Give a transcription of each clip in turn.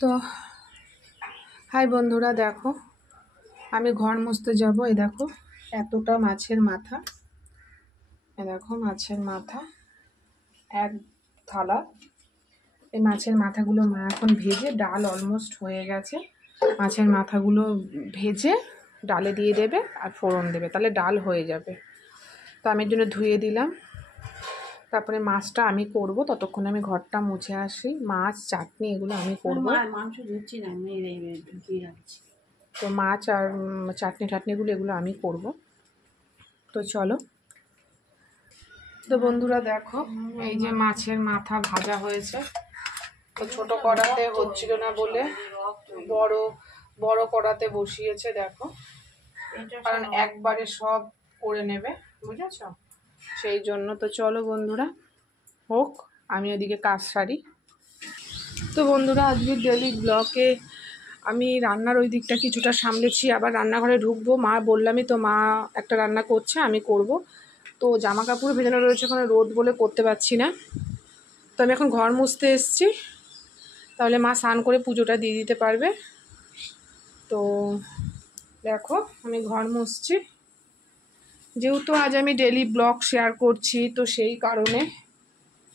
তো হাই বন্ধুরা, দেখো আমি ঘর মুছতে যাব। এই দেখো এতটা মাছের মাথা, এই দেখো মাছের মাথা এক থালা। এই মাছের মাথাগুলো মা এখন ভেজে, ডাল অলমোস্ট হয়ে গেছে, মাছের মাথাগুলো ভেজে ডালে দিয়ে দেবে আর ফোড়ন দেবে, তাহলে ডাল হয়ে যাবে। তো আমি এর জন্য ধুয়ে দিলাম। তারপরে মাছটা আমি করব, ততক্ষণ আমি ঘরটা মুছে আসি। মাছ, চাটনি এগুলো আমি করবো। মাংস ধুচ্ছি না, আমি ঢুকিয়ে রাখছি। তো মাছ আর চাটনি টাটনিগুলো এগুলো আমি করব। তো চলো। তো বন্ধুরা দেখো, এই যে মাছের মাথা ভাজা হয়েছে। তো ছোট কড়াতে হচ্ছিল না বলে বড় কড়াতে বসিয়েছে। দেখো, কারণ একবারে সব করে নেবে, বুঝেছ, সেই জন্য। তো চলো বন্ধুরা হোক, আমি ওদিকে কাজ সারি। তো বন্ধুরা আজকে ডেলি ব্লগে আমি রান্নার ওই দিকটা কিছুটা সামলেছি, আবার রান্নাঘরে ঢুকবো। মা বললামই তো, মা একটা রান্না করছে, আমি করব। তো জামা কাপড় ভেজানো রয়েছে, ওখানে রোদ বলে করতে পারছি না। তো আমি এখন ঘর মুছতে এসেছি, তাহলে মা স্নান করে পুজোটা দিয়ে দিতে পারবে। তো দেখো আমি ঘর মুছছি, যেহেতু আজ আমি ডেলি ব্লগ শেয়ার করছি, তো সেই কারণে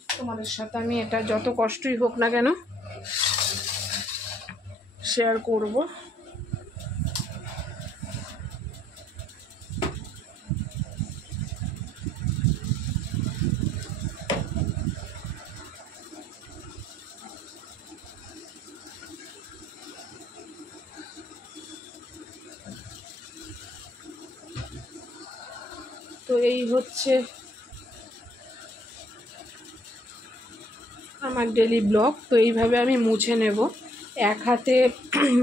তোমাদের সাথে আমি এটা যত কষ্টই হোক না কেন শেয়ার করব। তো এই হচ্ছে আমার ডেলি ব্লগ। তো এইভাবে আমি মুছে নেব। এক হাতে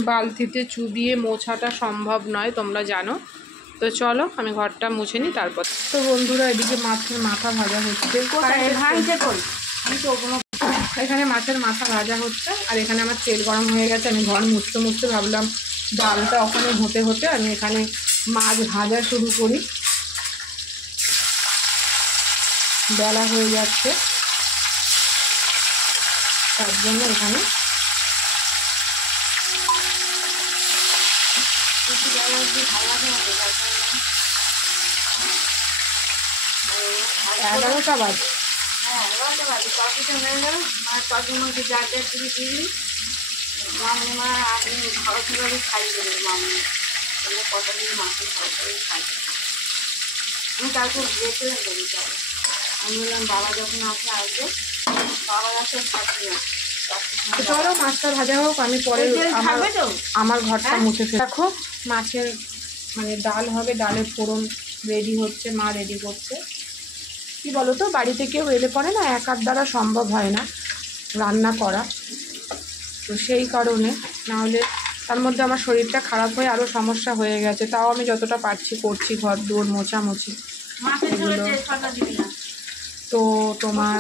বালতিতে চুবিয়ে মোছাটা সম্ভব নয়, তোমরা জানো। তো চলো আমি ঘরটা মুছে নিই তারপর। তো বন্ধুরা এদিকে মাছের মাথা ভাজা হচ্ছে, এখানে মাছের মাথা ভাজা হচ্ছে, আর এখানে আমার তেল গরম হয়ে গেছে। আমি ঘর মুছতে মুছতে ভাবলাম ডালটা ওখানে হতে হতে আমি এখানে মাছ ভাজা শুরু করি। বেলা হয়ে যাচ্ছে, তার জন্য এখানে এগারোটা বাজে। হ্যাঁ, 11টা বাজে। কফিটা হয়ে গেল, আর কফির মধ্যে যা যা তুমি দিবি। মামনি মা আপনি ভালো খাই দেবে। মামনি তাহলে কটা দিন মাকে ভালো খাই। আমি কালকে যেতে দেবো। তাহলে আমি বললাম বাবা যখন আসে আসবে, বাবার আসে থাকবে না। চলো মাছটা ভাজা হোক, আমি পরে আমার ঘরটা মুছে ফেলি। দেখো মাছের ডাল হবে, ডালের ফোড়ন রেডি হচ্ছে, মা রেডি করছে। কি বলো তো, বাড়িতে কেউ এলে পরে না একার দ্বারা সম্ভব হয় না রান্না করা। তো সেই কারণে, নাহলে তার মধ্যে আমার শরীরটা খারাপ হয়ে আরও সমস্যা হয়ে গেছে। তাও আমি যতটা পারছি করছি, ঘর দুয়ার মোছামুছি এগুলো। তো তোমার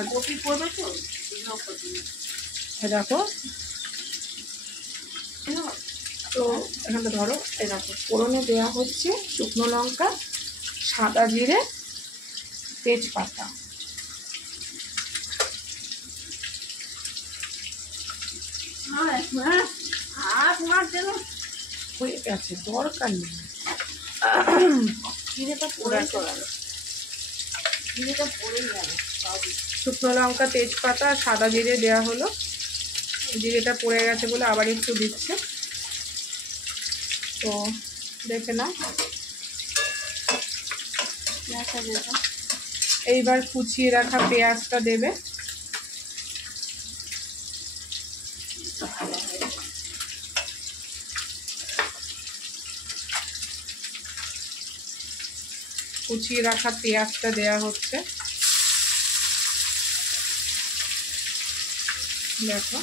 দেখো, তো এখানটা ধরো, এই দেখো ফোড়নে দেওয়া হচ্ছে শুকনো লঙ্কা, সাদা জিরে, তেজপাতা। হয়ে গেছে, দরকার নেই। শুকনো লঙ্কা, তেজপাতা, সাদা জিরে দেওয়া হলো। জিরেটা পড়ে গেছে বলে আবার একটু দিচ্ছে। তো দেখে না, এইবার কুচিয়ে রাখা পেঁয়াজটা দেবে। কুচিয়ে রাখা পেঁয়াজটা দেওয়া হচ্ছে। দেখো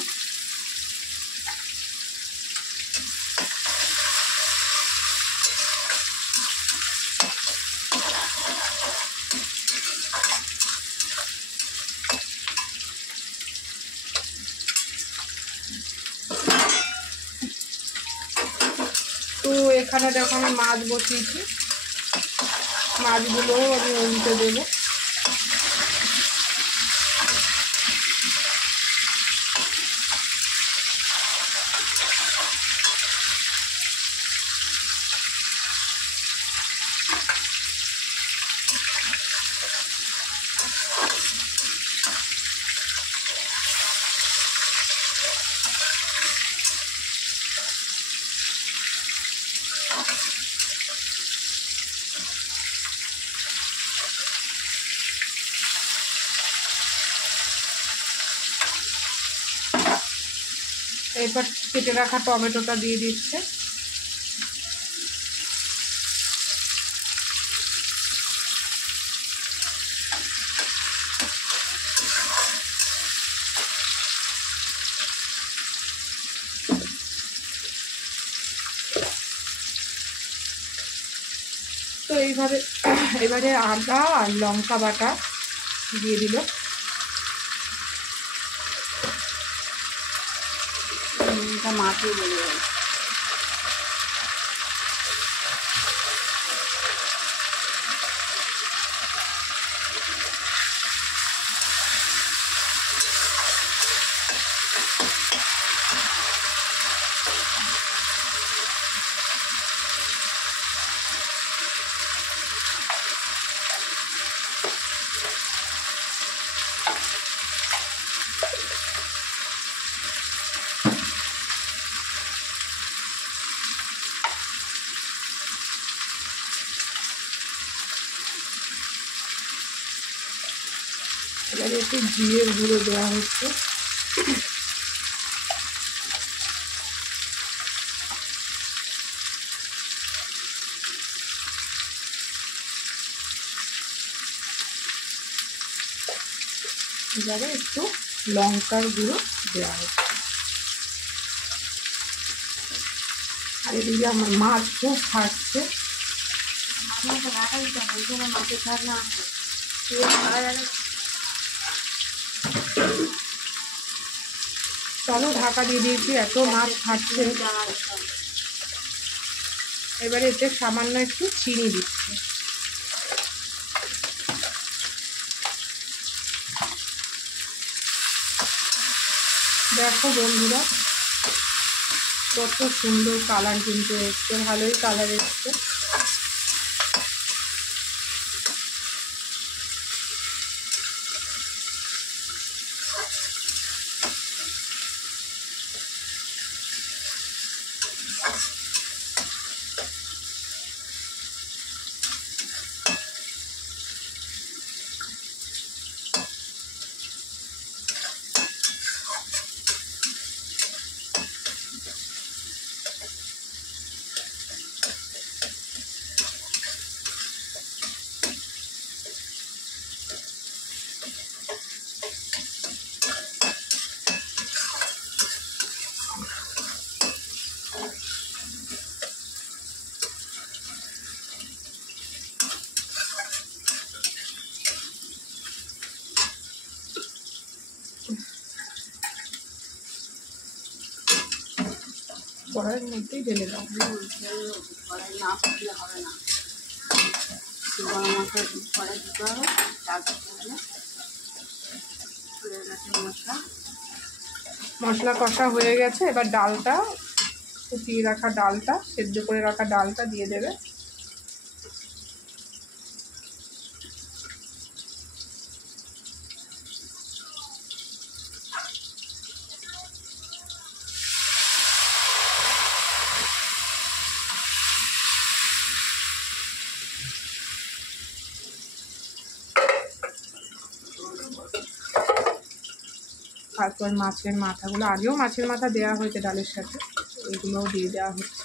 তো এখানে দেখো আমি মাছ বসিয়েছি, মাছগুলোও আমি উল্টে দেবো। এরপর কেটে রাখা টমেটোটা দিয়ে দিচ্ছে। তো এবারে আদা আর লঙ্কা বাটা দিয়ে দিল। মাটি বলে যায়। এবারে একটু জিরের গুঁড়ো দেওয়া হচ্ছে। এবারে একটু লঙ্কার গুঁড়ো দেওয়া হচ্ছে। আর এদিকে আমার মাছ খুব ফাটছে। আপনাকে রাখা দিতে হবে, মাছের ধার না আছে। চলো ঢাকা দিয়ে দিয়েছি, এত মাছ ফাটছে। এবারে এতে সামান্য একটু চিনি দিচ্ছি। দেখো বন্ধুরা কত সুন্দর কালার কিন্তু এসছে, ভালোই কালার এসছে। কড়াইয়ের মধ্যেই ঢেলে দাও। কড়াই না ফুটলে হবে না, গরম মশলা কড়াই দিতে হবে। তারপরে মশলা কষা হয়ে গেছে, এবার ডালটা, ফুটিয়ে রাখা ডালটা, সেদ্ধ করে রাখা ডালটা দিয়ে দেবে। তারপর মাছের মাথাগুলো, আগেও মাছের মাথা দেওয়া হয়েছে ডালের সাথে, এগুলোও দিয়ে দেওয়া হচ্ছে।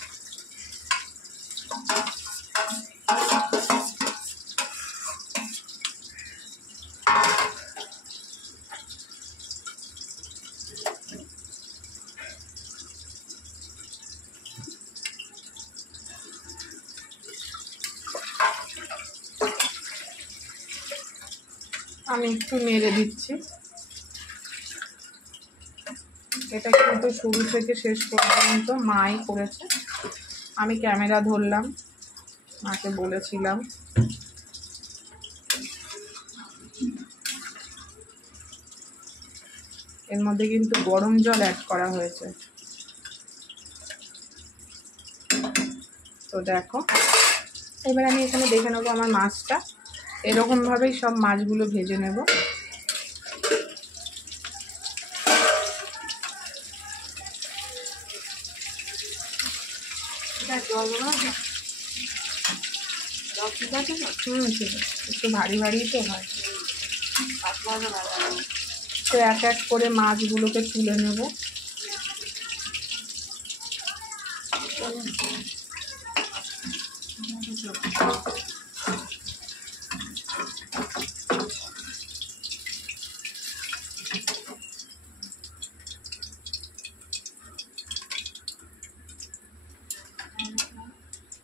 আমি একটু নেড়ে দিচ্ছি। এটা কিন্তু শুরু থেকে শেষ পর্যন্ত মাই করেছে, আমি ক্যামেরা ধরলাম, মাকে বলেছিলাম। এর মধ্যে কিন্তু গরম জল অ্যাড করা হয়েছে। তো দেখো এবার আমি এখানে দেখে নেবো আমার মাছটা, এরকমভাবেই সব মাছগুলো ভেজে নেব। জল দেবো না জল ঠিক আছে তো? ঠিক আছে, একটু ভারী ভারী তো হয়। পাতলা হবে ভালো হবে। তো এক এক করে মাছগুলোকে তুলে নেব।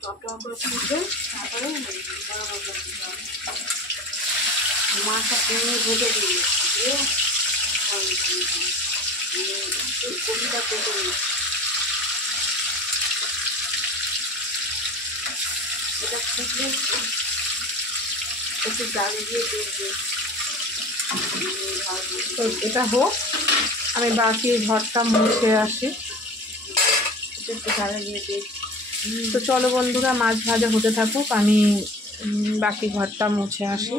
টক করে ফুটবে, তারপরে মাছটা কিনে ভেজে দিয়ে দিয়ে কবিটা কেটে দিই। এটা ফুটলে একটু জালে দিয়ে দেখবে। তো এটা হোক, আমি বাকি ঘরটা মুছে আসি। একটু জালে দিয়ে দেখ। তো চলো বন্ধুরা, মাছ ভাজা হতে থাকুক, আমি বাকি ঘরটা মুছে আসি।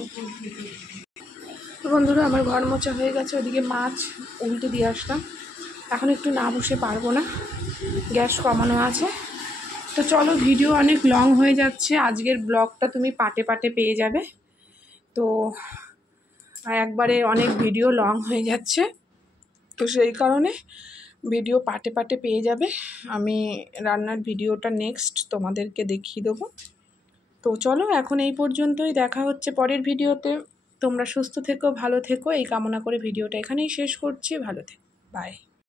তো বন্ধুরা আমার ঘর মোছা হয়ে গেছে, ওদিকে মাছ উল্টে দিয়ে আসলাম। এখন একটু না বসে পারবো না, গ্যাস কমানো আছে। তো চলো, ভিডিও অনেক লং হয়ে যাচ্ছে, আজকের ব্লগটা তুমি পাটে পাটে পেয়ে যাবে। তো একবারে অনেক ভিডিও লং হয়ে যাচ্ছে, তো সেই কারণে ভিডিও পাটে পাটে পেয়ে যাবে। আমি রান্নার ভিডিওটা নেক্সট তোমাদেরকে দেখিয়ে দেবো। তো চলো এখন এই পর্যন্তই, দেখা হচ্ছে পরের ভিডিওতে। তোমরা সুস্থ থেকো, ভালো থেকো, এই কামনা করে ভিডিওটা এখানেই শেষ করছি। ভালো থেকো, বাই।